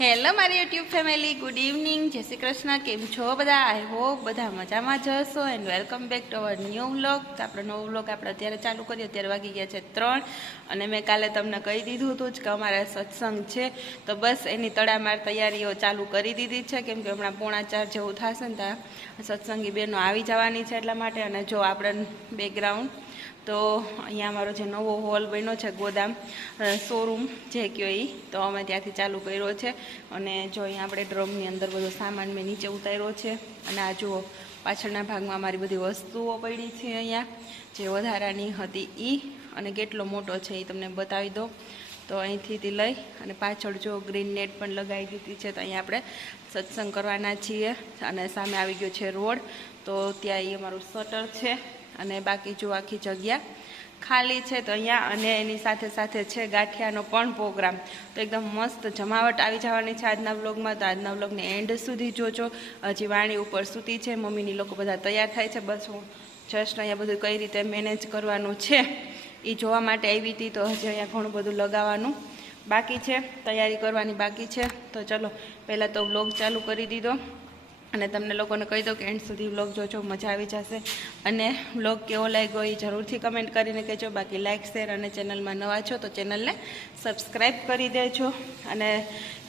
Hello મારી YouTube family, good evening, જય શ્રી કૃષ્ણ. કેમ છો બધા? આઈ હોપ બધા મજામાં જ હશો. And welcome back to our new vlog. તો આપણો નવો વ્લોગ આપણે અત્યારે ચાલુ કરીએ. અત્યારે વાગી ગયા છે 3 અને મેં કાલે તમને કહી દીધું હતું કે અમારે સત્સંગ છે, તો બસ એની તડામાર તૈયારીઓ ચાલુ કરી દીધી છે. કેમ કે હમણાં 3:45 જેવું થશે ને ત્યાં સત્સંગી બહેનો આવી જવાની છે એટલા માટે. અને જો આપણે બેકગ્રાઉન્ડ તો અહીંયા અમારો જે નવો હોલ બન્યો છે, ગોદામ શોરૂમ જે કહો એ, તો અમે ત્યાંથી ચાલુ કર્યો છે. અને જો અહીંયા આપણે ડ્રમની અંદર બધો સામાન મેં નીચે ઉતાર્યો છે. અને આ જુઓ પાછળના ભાગમાં અમારી બધી વસ્તુઓ પડી છે અહીંયા, જે વધારાની હતી એ. અને કેટલો મોટો છે એ તમને બતાવી દો. તો અહીંથી લઈ અને પાછળ જો ગ્રીન નેટ પણ લગાવી દીધી છે. તો અહીંયા આપણે સત્સંગ કરવાના છીએ. અને સામે આવી ગયો છે રોડ, તો ત્યાં એ અમારું શટર છે. અને બાકી જો આખી જગ્યા ખાલી છે. તો અહીંયા અને એની સાથે સાથે છે ગાંઠિયાનો પણ પ્રોગ્રામ. તો એકદમ મસ્ત જમાવટ આવી જવાની છે આજના વ્લોગમાં. તો આજના વ્લોગને એન્ડ સુધી જોજો. હજી વાણી ઉપર સૂતી છે, મમ્મીની લોકો બધા તૈયાર થાય છે. બસ હું જસ્ટ અહીંયા બધું કઈ રીતે મેનેજ કરવાનું છે એ જોવા માટે આવી હતી. તો હજી અહીંયા ઘણું બધું લગાવવાનું બાકી છે, તૈયારી કરવાની બાકી છે. તો ચલો પહેલાં તો વ્લોગ ચાલુ કરી દીધો. અને તમને લોકોને કહી દો કે એન્ડ સુધી વ્લોગ જોજો, મજા આવી જશે. અને વ્લોગ કેવો લાગ્યો એ જરૂરથી કમેન્ટ કરીને કહેજો. બાકી લાઇક, શેર અને ચેનલમાં નવા છો તો ચેનલને સબસ્ક્રાઈબ કરી દેજો. અને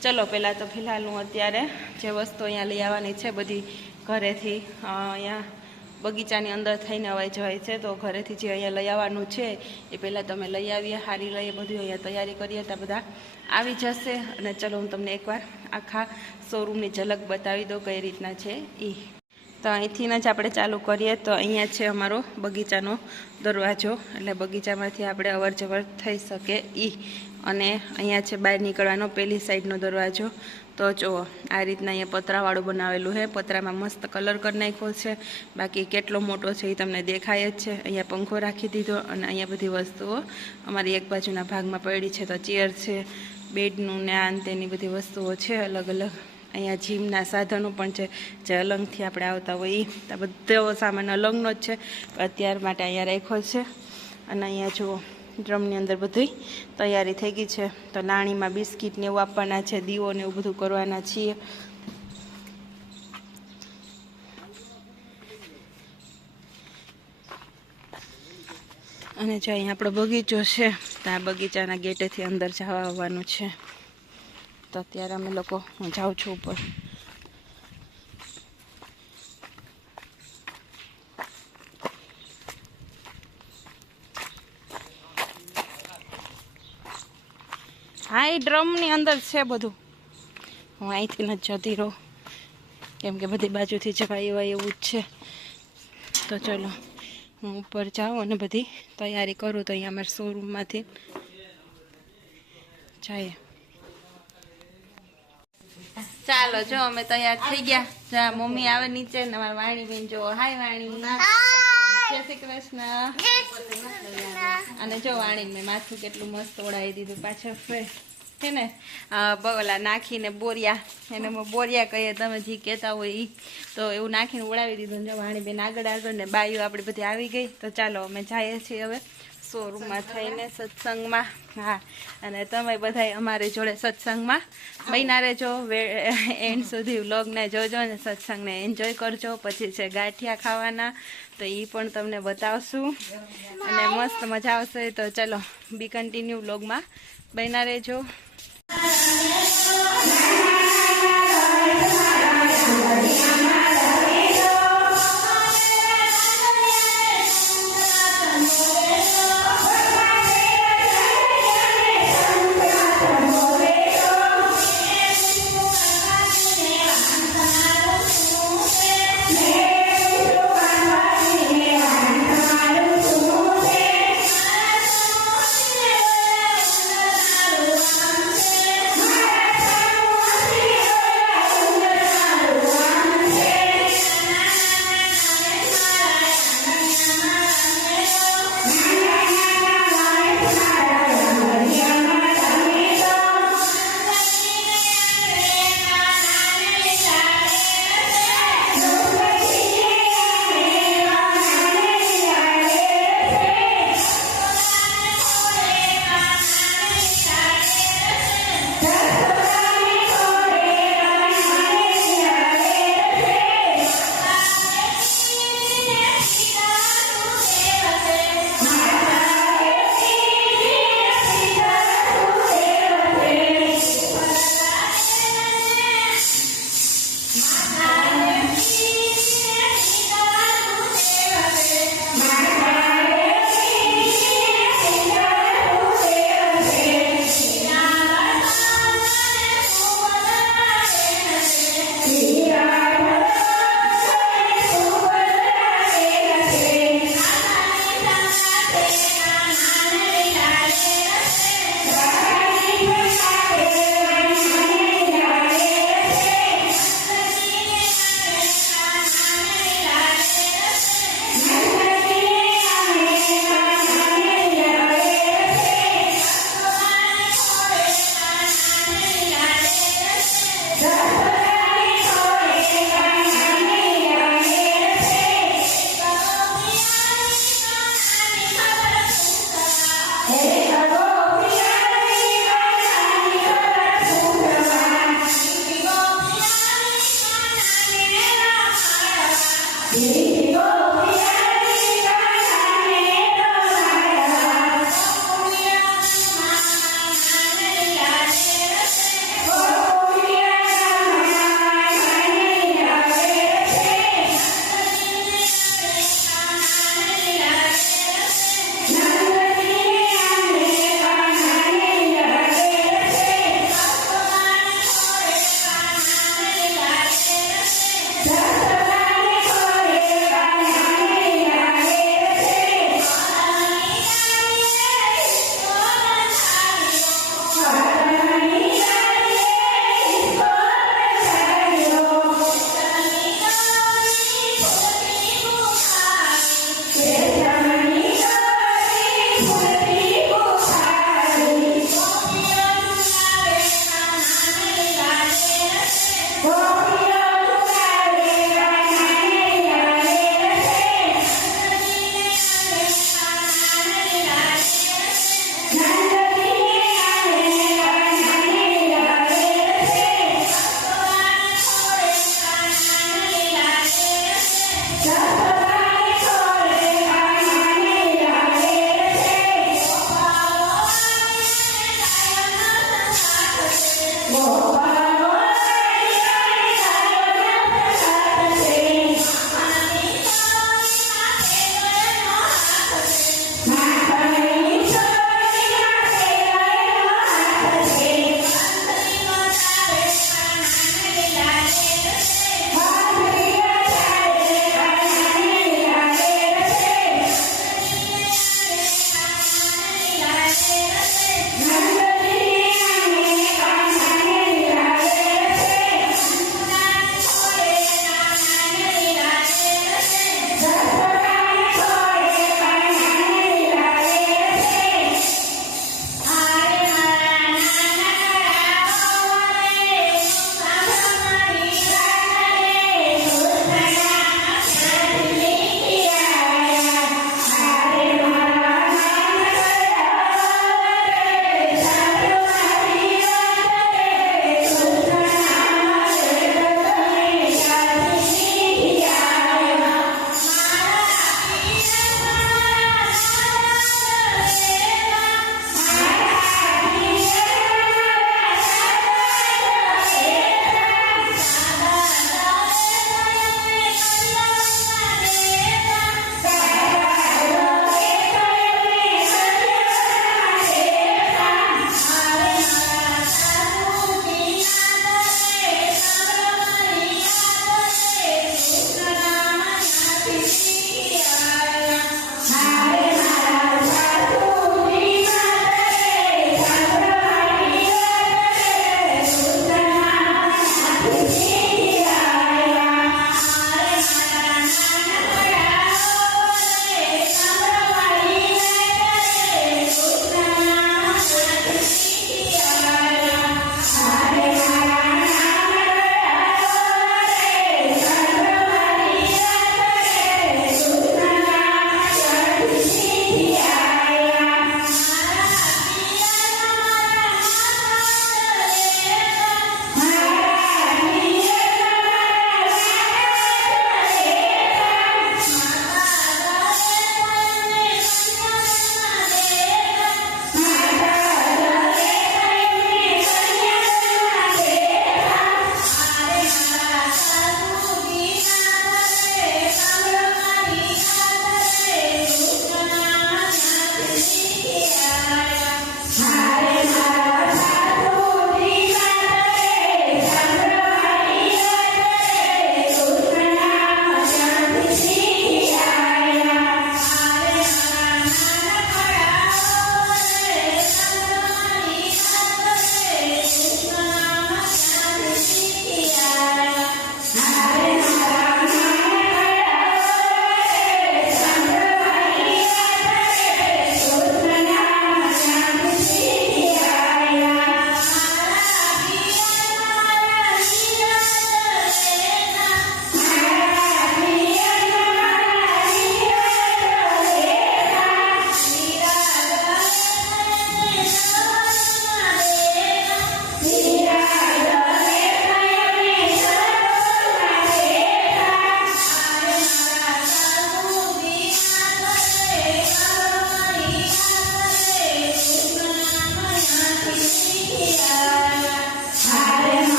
ચલો પહેલાં તો ફિલહાલ હું અત્યારે જે વસ્તુ અહીંયા લઈ આવવાની છે બધી ઘરેથી, અહીંયા બગીચાની અંદર થઈને અવાઈ જવાય છે. તો ઘરેથી જે અહીંયા લઈ આવવાનું છે એ પહેલાં તમે લઈ આવીએ, હારી લઈએ, બધું અહીંયા તૈયારી કરીએ ત્યાં બધા આવી જશે. અને ચલો હું તમને એકવાર આખા શોરૂમની ઝલક બતાવી દઉં કઈ રીતના છે એ. તો અહીંથી જ આપણે ચાલુ કરીએ. તો અહીંયા છે અમારો બગીચાનો દરવાજો, એટલે બગીચામાંથી આપણે અવર જવર થઈ શકે એ. અને અહીંયા છે બહાર નીકળવાનો પેલી સાઈડનો દરવાજો. તો જુઓ આ રીતના અહીંયા પતરાવાળું બનાવેલું છે. પતરામાં મસ્ત કલર કરી નાખ્યો છે. બાકી કેટલો મોટો છે એ તમને દેખાય જ છે. અહીંયા પંખો રાખી દીધો. અને અહીંયા બધી વસ્તુઓ અમારી એક બાજુના ભાગમાં પડી છે. તો ચેર છે, બેડનું ને આ તેની બધી વસ્તુઓ છે અલગ અલગ. અહીંયા જીમના સાધનો પણ છે જે અલંગથી આપણે આવતા હોય એ. બધો સામાન અલંગનો જ છે, અત્યાર માટે અહીંયા રાખ્યો છે. અને અહીંયા જુઓ ડ્રમની અંદર બધી તૈયારી થઈ ગઈ છે. તો નાણીમાં બિસ્કિટ ને એવું આપવાના છે, દીવો ને એવું બધું કરવાના છીએ. અને જો અહીંયા આપણો બગીચો છે, તો આ બગીચાના ગેટેથી અંદર જવા આવવાનું છે. તો અત્યારે અમે લોકો, હું જાઉં છું ઉપર. હા એ ડ્રમની અંદર છે બધું. હું અહીંથી ન જતી રહું કેમ કે બધી બાજુથી જવાય એવાય એવું જ છે. તો ચલો હું ઉપર જાઉં અને બધી તૈયારી કરું. તો અહીંયા અમારા શોરૂમમાંથી જઈએ. ચાલો જો અમે તૈયાર થઈ ગયા. જા મમ્મી આવે નીચે ને અમારા વાણી બેન જો. હાય વાણી, જય શ્રી કૃષ્ણ. અને જો વાણી મેં માથું કેટલું મસ્ત ઓળાવી દીધું પાછળ ફ્રેશ છે ને, બગલા નાખીને બોરિયા, એને બોરિયા કહીએ તમે જે કહેતા હોય એ. તો એવું નાખીને ઓળાવી દીધું. જો વાણી બેન આગળ આગળ ને બાઈઓ આપણી બધી આવી ગઈ. તો ચાલો અમે જઈએ છીએ હવે શોરૂમમાં થઈને સત્સંગમાં. હા, અને તમે બધા અમારી જોડે સત્સંગમાં બન્યા રહેજો. એન્ડ સુધી વ્લોગને જોજો અને સત્સંગને એન્જોય કરજો. પછી છે ગાંઠિયા ખાવાના, તો એ પણ તમને બતાવશું અને મસ્ત મજા આવશે. તો ચલો બી કન્ટિન્યુ વ્લોગમાં બન્યા રહેજો.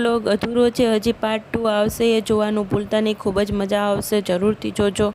વ્લોગ અધૂરો છે, હજી પાર્ટ 2 આવશે, એ જોવાનું ભૂલતા નહીં, ખૂબ જ મજા આવશે, જરૂરથી જોજો.